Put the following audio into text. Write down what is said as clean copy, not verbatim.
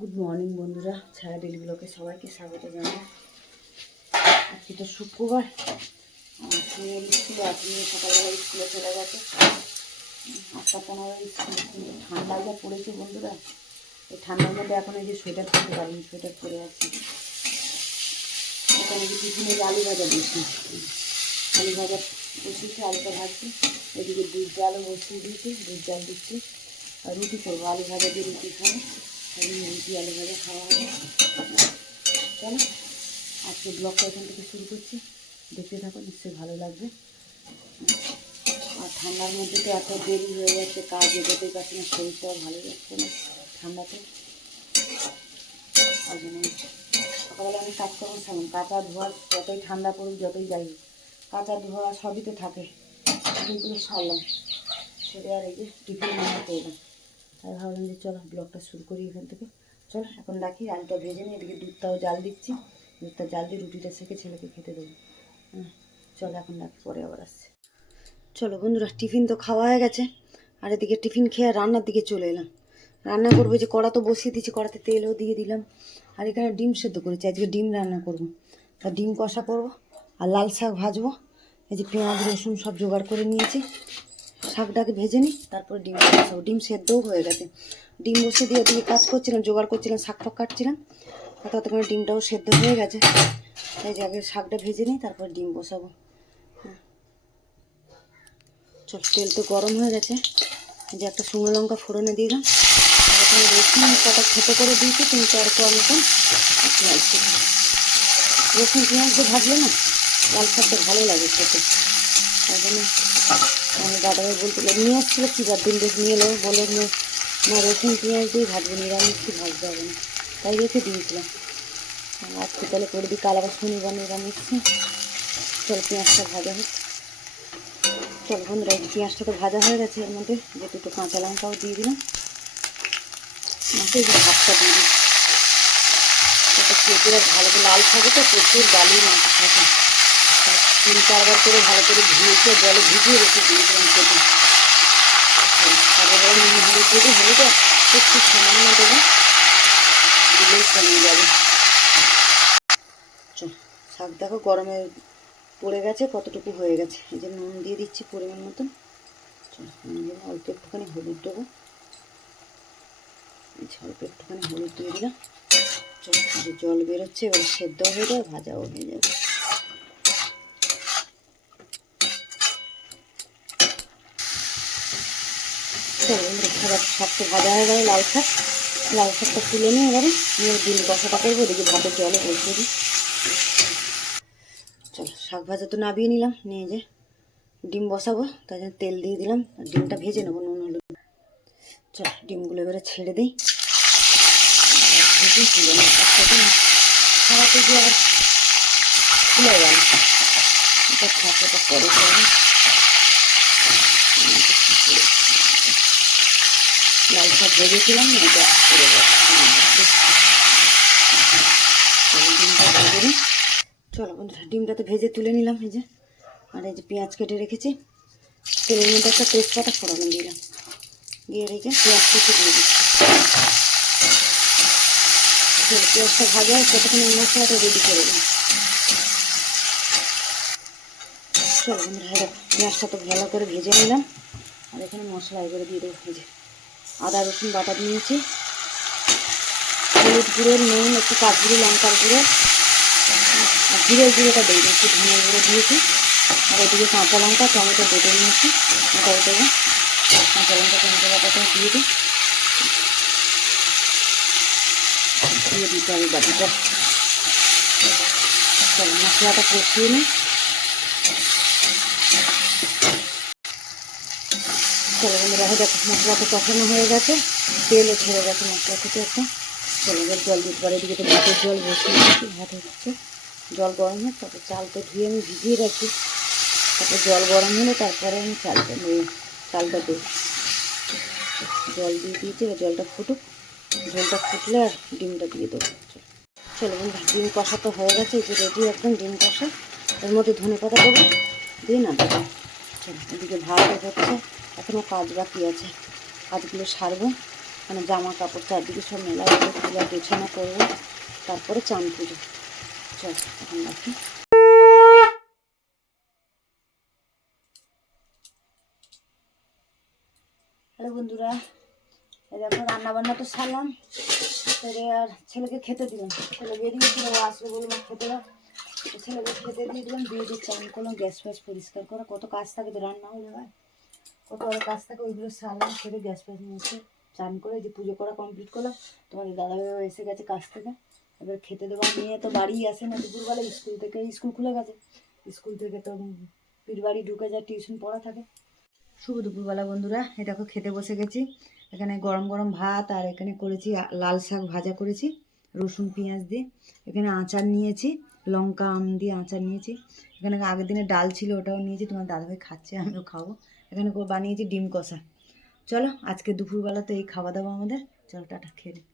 Good morning বন্ধুরা, ছায়া daily ব্লগে সবাইকে স্বাগত জানাই। আজকে তো শুক্রবার, মেয়ের স্কুল আছে, মেয়ে সকালবেলা স্কুলে চলে গেছে 8:15 স্কুলে। কিন্তু ঠান্ডা যা পড়েছে বন্ধুরা, এই ঠান্ডার মধ্যে এখন এই যে সোয়েটার পরতে পারিনি, সোয়েটার পরে আছি। এখানে যে টিফিনে আলু ভাজা দিয়েছি, আলু ভাজা বসিয়েছি, আলুটা ভাজছি। এদিকে দুধ জালও বসিয়ে দিয়েছি, দুধ জাল দিচ্ছি। আর রুটি করবো, আলু ভাজা দিয়ে রুটি খাবো, রুটি আলু ভাজা খাওয়া হবে। চলো আজকে ব্লগটা এখান থেকে শুরু করছি, দেখতে থাকো, নিশ্চয়ই ভালো লাগবে। আর ঠান্ডার মধ্যে তো এত দেরি হয়ে যাচ্ছে, কাজ এগোতেই পারছি না, শরীরটাও ভালো যাচ্ছে না ঠান্ডাতে। ওই জন্য সকালবেলা আমি কাজ করবো সামনে, কাঁচা ধোয়া যতই ঠান্ডা পড়ুক, যতই যাই হোক, কাঁচা ধোয়া সবই তো থাকে। টিফিনগুলো সারলাম, সেটা আর এই যে টিফিন রান্না করলাম। তাই ভাবলাম যে চলো ব্লগটা শুরু করি এখান থেকে। চলো এখন রাখি, আলুটা ভেজে নিই, এদিকে দুধটাও জাল দিচ্ছি, দুধটা জাল দিয়ে রুটিটা সেঁকে ছেলেকে খেতে দেবো। চলো এখন রাখি, পরে আবার আসছে। চলো বন্ধুরা, টিফিন তো খাওয়া হয়ে গেছে, আর এদিকে টিফিন খেয়ে রান্নার দিকে চলে এলাম। রান্না করবো, যে কড়া তো বসিয়ে দিচ্ছি, কড়াতে তেলও দিয়ে দিলাম। আর এখানে ডিম সেদ্ধ করেছি, আজকে ডিম রান্না করবো। তা ডিম কষা করবো আর লাল শাক ভাজবো। এই যে পেঁয়াজ রসুন সব জোগাড় করে নিয়েছি, শাকটাকে ভেজে নিই, তারপরে ডিম বসাবো। ডিম সেদ্ধও হয়ে গেছে, ডিম বসে দিয়ে ওদিকে কাজ করছিলাম, জোগাড় করছিলাম, শাক ফাক কাটছিলাম। ততক্ষণে ডিমটাও সেদ্ধ হয়ে গেছে। এই যে আগে শাকটা ভেজে নিই, তারপরে ডিম বসাবো। চল, তেল তো গরম হয়ে গেছে, যে একটা শুকনো লঙ্কা ফোড়নে দিলাম, আর এখানে রসুন কটা ছোটো করে দিয়েছি, 3-4 কোয়া মতন পেঁয়াজ। রসুন পেঁয়াজ দিয়ে ভাজলে না লাল শাকটা ভালো লাগে খেতে। তাই জন্য আমি দাদাভাই বলছিল, নিয়ে এসেছিলো কী বার দিন বেশ, নিয়ে এলো, বলে না রসুন পেঁয়াজ দিয়ে ভাজবে, নিরামিষ কি ভাজতে হবে না, তাই রেখে দিয়েছিলাম। আজকে তাহলে করে দিই, কাল আবার শনিবার নিরামিষ। চল পেঁয়াজটা ভাজা হোক। চল বন্ধুরা, পেঁয়াজটা তো ভাজা হয়ে গেছে, এর মধ্যে যে দুটো কাঁচা লঙ্কাও দিয়ে দিলাম, মাছের ভাতটা দিয়ে দিই। এটা কেটে ভালো করে, লাল থাকে তো প্রচুর বালি মাছ থাকে, 3-4 বার করে ভালো করে ধুয়েছে, জলে ভিজিয়ে রেখে দিয়েছিলাম কেটে। তারপরে নুন হলুদ দিয়ে হলুদটা একটু সামান্য দেবো, দিলেই কমে যাবে। চল, শাক দেখো গরমে পড়ে গেছে, কতটুকু হয়ে গেছে। এই যে নুন দিয়ে দিচ্ছি পরিমাণ মতন। চল, অল্প একটুখানি হলুদ দেবো, অল্প একটুখানি হলুদ দিয়ে দিলাম। চল, যে জল বেরোচ্ছে, এবার সেদ্ধ হয়ে যাবে, ভাজাও হয়ে যাবে। চল বন্ধুরা, শাকটা ভাজা হয়ে গেলে লাল শাকটা তুলে নিয়ে এবারে নিয়ে ডিম কষাটা করবো, দেখি ভাতের জলে বসিয়ে দিই। চল, শাক ভাজা তো নাবিয়ে নিলাম, নিয়ে যে ডিম বসাবো, তার জন্য তেল দিয়ে দিলাম, ডিমটা ভেজে নেবো নুন হলুদ। চল, ডিমগুলো এবারে ছেড়ে দিই, ভেজে তুলে নিই। একটা ডিম খাওয়াতে গিয়ে আবার খুলে গেল, এটা খাওয়াটা পরে করবো। লাল শাক ভেজেছিলাম, এটা করে ডিমটা ভেজে নিই। চলো বন্ধুরা, ডিমটা তো ভেজে তুলে নিলাম, এই যে। আর এই যে পেঁয়াজ কেটে রেখেছি, তেলের মধ্যে একটা তেজপাতা ফোড়নে দিলাম, দিয়ে রেখে পেঁয়াজ কেটে দিয়ে দিচ্ছি। চলো, পেঁয়াজটা ভাজা হয়, ততক্ষণ এই মশলাটা রেডি করে দিই। চলো বন্ধুরা, পেঁয়াজটা তো ভালো করে ভেজে নিলাম, আর এখানে মশলা এবারে দিয়ে দেবো। ভেজে আদা রসুন বাটা নিয়েছি, হলুদ গুঁড়ো, নুন, একটু কাশ্মীরি লঙ্কার গুঁড়ো, আর জিরের গুঁড়োটা দিয়ে দিয়েছি, ধনের গুঁড়ো দিয়েছি। আর ওদিকে কাঁচা লঙ্কা টমেটো বেটে নিয়েছি, ওটাও দেবো। কাঁচা লঙ্কা টমেটো বাটাটাও দিয়ে দিই, দিয়ে দিতে হবে বাটিটা। চলো, মশলাটা কষিয়ে নিই। চলো বন্ধুরা, দেখো মশলাটা কষানো হয়ে গেছে, তেলও ছেড়ে গেছে মশলা থেকে একটা। চলো এবার জল দিতে পারে, এদিকে তো ভাতের জল বসিয়ে দিচ্ছি, ভাত হচ্ছে, জল গরম হোক, তারপর চালটা ধুয়ে আমি ভিজিয়ে রাখি, তারপর জল গরম হলে তারপরে আমি চালটা দিই। জল দিয়ে দিয়েছি, এবার জলটা ফুটুক, ঝোলটা ফুটলে আর ডিমটা দিয়ে দেবো। চলো বন্ধুরা, ডিম কষা তো হয়ে গেছে, এই যে রেডি একদম ডিম কষা। এর মধ্যে ধনে পাতা দেবো, দিয়ে না দেবো। চলো, এদিকে ভাত হচ্ছে, এখনও কাজ বাকি আছে, কাজগুলো সারবো, মানে জামা কাপড় চারদিকে সব মেলা করে তুলে গোছানো করবো, তারপরে চান পুজো। চল এখন রাখি। হ্যালো বন্ধুরা, এই দেখো রান্নাবান্না তো সারলাম, তাহলে আর ছেলেকে খেতে দিলাম। ছেলে বেরিয়েছিল, ও আসবে বললাম খেতে দাও, ছেলেকে খেতে দিয়ে দিলাম, দিয়ে দিয়ে চান করলাম। গ্যাস ফ্যাস পরিষ্কার করা, কত কাজ থাকে তো রান্না হলে হয়, কত আরও কাজ থাকে, ওইগুলো সারলাম। সেরে গ্যাস ফ্যাস মুছে চান করে যে পুজো করা কমপ্লিট করলাম। তোমাদের দাদাভাইও এসে গেছে কাজ থেকে, এবার খেতে দেবো। মেয়ে তো বাড়ি আসে না দুপুরবেলা, স্কুল থেকে, স্কুল খুলে গেছে, স্কুল থেকে তো পীর বাড়ি ঢুকে যায়, টিউশন পড়া থাকে। শুভ দুপুরবেলা বন্ধুরা, এই দেখো খেতে বসে গেছি। এখানে গরম গরম ভাত, আর এখানে করেছি লাল শাক ভাজা করেছি রসুন পেঁয়াজ দিয়ে। এখানে আচার নিয়েছি, লঙ্কা আম দিয়ে আচার নিয়েছি। এখানে আগের দিনে ডাল ছিল, ওটাও নিয়েছি, তোমার দাদাভাই খাচ্ছে, আমিও খাবো। এখানে বানিয়েছি ডিম কষা। চলো আজকে দুপুরবেলা তো এই খাওয়া দাওয়া আমাদের, চলো টাটা খেয়ে নিই।